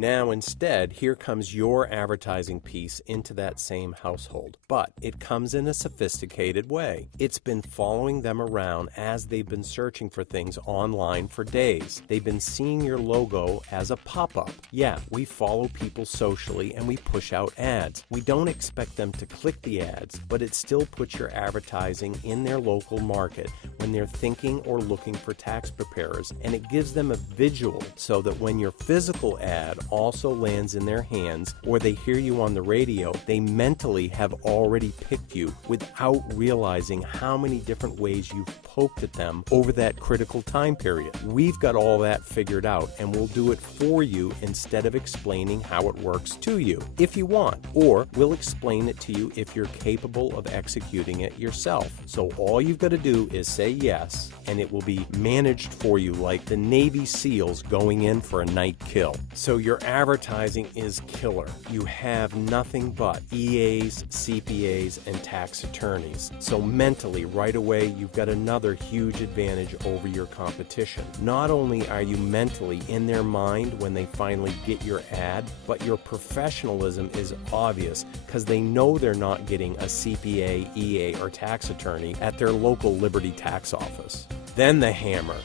Now instead, here comes your advertising piece into that same household, but it comes in a sophisticated way. It's been following them around as they've been searching for things online for days. They've been seeing your logo as a pop-up. Yeah, we follow people socially and we push out ads. We don't expect them to click the ads, but it still puts your advertising in their local market when they're thinking or looking for tax preparers, and it gives them a visual so that when your physical ad also lands in their hands or they hear you on the radio, they mentally have already picked you without realizing how many different ways you've poked at them over that critical time period. We've got all that figured out, and we'll do it for you instead of explaining how it works to you if you want, or we'll explain it to you if you're capable of executing it yourself. So all you've got to do is say yes, and it will be managed for you like the Navy SEALs going in for a night kill. So your advertising is killer. You have nothing but EAs, CPAs, and tax attorneys. So mentally, right away, you've got another huge advantage over your competition. Not only are you mentally in their mind when they finally get your ad, but your professionalism is obvious because they know they're not getting a CPA, EA, or tax attorney at their local Liberty tax office. Then the hammer.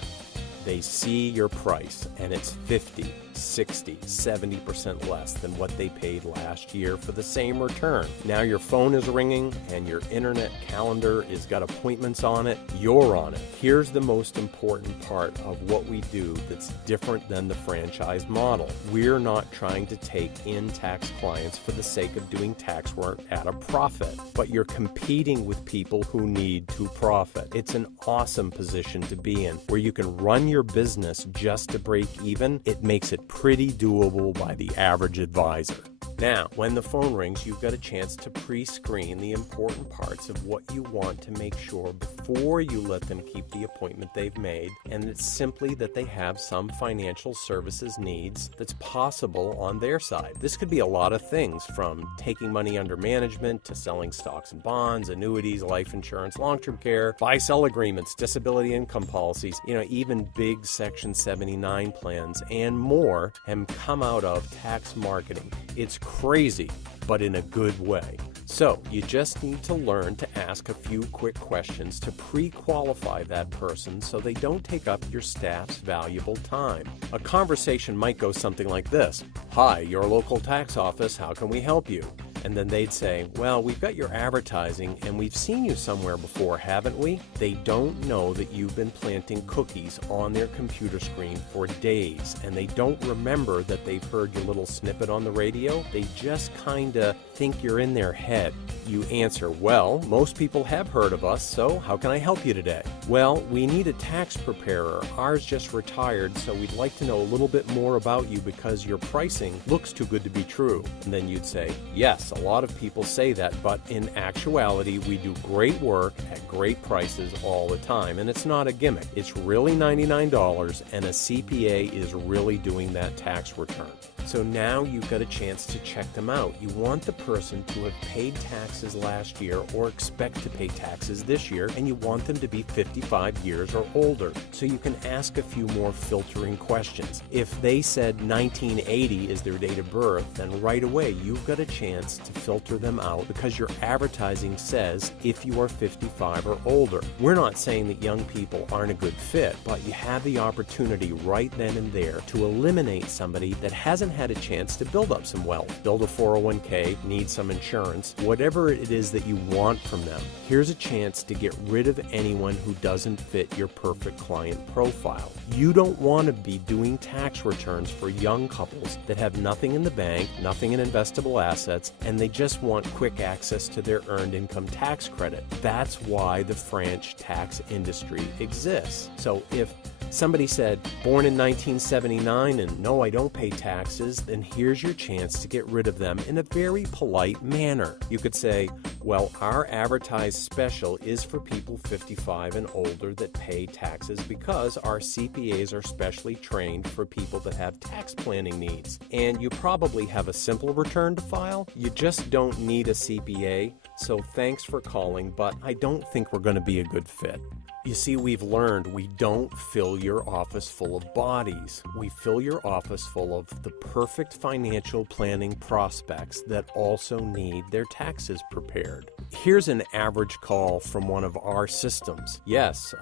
They see your price and it's 50, 60, 70% less than what they paid last year for the same return. Now your phone is ringing and your internet calendar has got appointments on it. You're on it. Here's the most important part of what we do that's different than the franchise model. We're not trying to take in tax clients for the sake of doing tax work at a profit, but you're competing with people who need to profit. It's an awesome position to be in where you can run your business just to break even. It makes it pretty doable by the average advisor. Now, when the phone rings, you've got a chance to pre-screen the important parts of what you want to make sure before you let them keep the appointment they've made, and it's simply that they have some financial services needs that's possible on their side. This could be a lot of things, from taking money under management to selling stocks and bonds, annuities, life insurance, long-term care, buy-sell agreements, disability income policies, even big Section 79 plans and more have come out of tax marketing. It's crazy, but in a good way. So you just need to learn to ask a few quick questions to pre-qualify that person so they don't take up your staff's valuable time. A conversation might go something like this: "Hi, your local tax office, how can we help you?" And then they'd say, "Well, we've got your advertising and we've seen you somewhere before, haven't we?" They don't know that you've been planting cookies on their computer screen for days, and they don't remember that they've heard your little snippet on the radio. They just kinda think you're in their head. You answer, "Well, most people have heard of us, so how can I help you today?" "Well, we need a tax preparer. Ours just retired, so we'd like to know a little bit more about you because your pricing looks too good to be true." And then you'd say, "Yes, a lot of people say that, but in actuality, we do great work at great prices all the time, and it's not a gimmick. It's really $99, and a CPA is really doing that tax return." So now you've got a chance to check them out. You want the person to have paid taxes last year or expect to pay taxes this year, and you want them to be 55 years or older. So you can ask a few more filtering questions. If they said 1980 is their date of birth, then right away you've got a chance to filter them out because your advertising says if you are 55 or older. We're not saying that young people aren't a good fit, but you have the opportunity right then and there to eliminate somebody that hasn't had a chance to build up some wealth, build a 401k, need some insurance, whatever it is that you want from them. Here's a chance to get rid of anyone who doesn't fit your perfect client profile. You don't want to be doing tax returns for young couples that have nothing in the bank, nothing in investable assets, and they just want quick access to their earned income tax credit. That's why the franchise tax industry exists. So if somebody said, "Born in 1979 and no, I don't pay taxes," then here's your chance to get rid of them in a very polite manner. You could say, Well, our advertised special is for people 55 and older that pay taxes because our CPAs are specially trained for people that have tax planning needs. And you probably have a simple return to file. You just don't need a CPA. So thanks for calling, but I don't think we're going to be a good fit. You see, we've learned we don't fill your office full of bodies. We fill your office full of the perfect financial planning prospects that also need their taxes prepared. Here's an average call from one of our systems. Yes,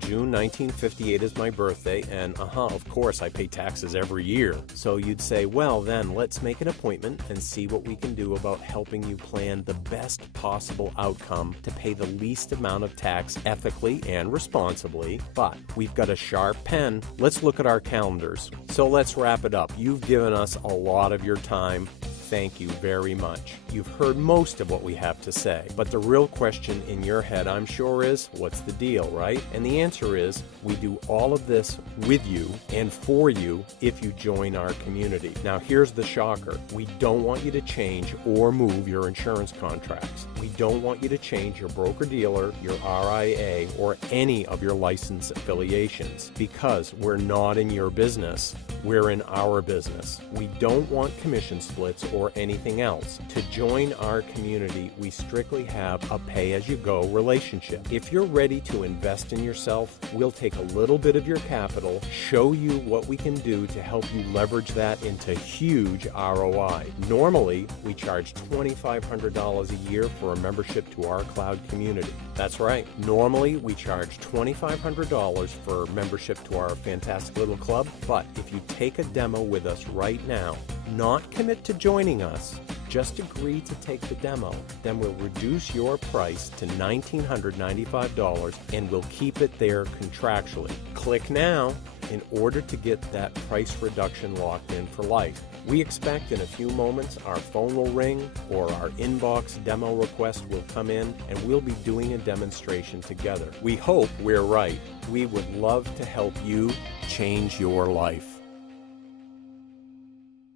June 1958 is my birthday, and of course I pay taxes every year. So you'd say, well then, let's make an appointment and see what we can do about helping you plan the best possible outcome to pay the least amount of tax ethically and responsibly. But we've got a sharp pen. Let's look at our calendars. So let's wrap it up. You've given us a lot of your time. Thank you very much. You've heard most of what we have to say, but the real question in your head, I'm sure, is, what's the deal, right? And the answer is, we do all of this with you and for you if you join our community. Now, here's the shocker. We don't want you to change or move your insurance contracts. We don't want you to change your broker-dealer, your RIA, or any of your license affiliations because we're not in your business. We're in our business. We don't want commission splits or anything else. To join our community, we strictly have a pay-as-you-go relationship. If you're ready to invest in yourself, we'll take a little bit of your capital, show you what we can do to help you leverage that into huge ROI. Normally, we charge $2,500 a year for a membership to our cloud community. That's right. Normally, we charge $2,500 for membership to our fantastic little club, but if you take a demo with us right now, not commit to joining us, just agree to take the demo, then we'll reduce your price to $1,995 and we'll keep it there contractually. Click now in order to get that price reduction locked in for life. We expect in a few moments our phone will ring or our inbox demo request will come in and we'll be doing a demonstration together. We hope we're right. We would love to help you change your life.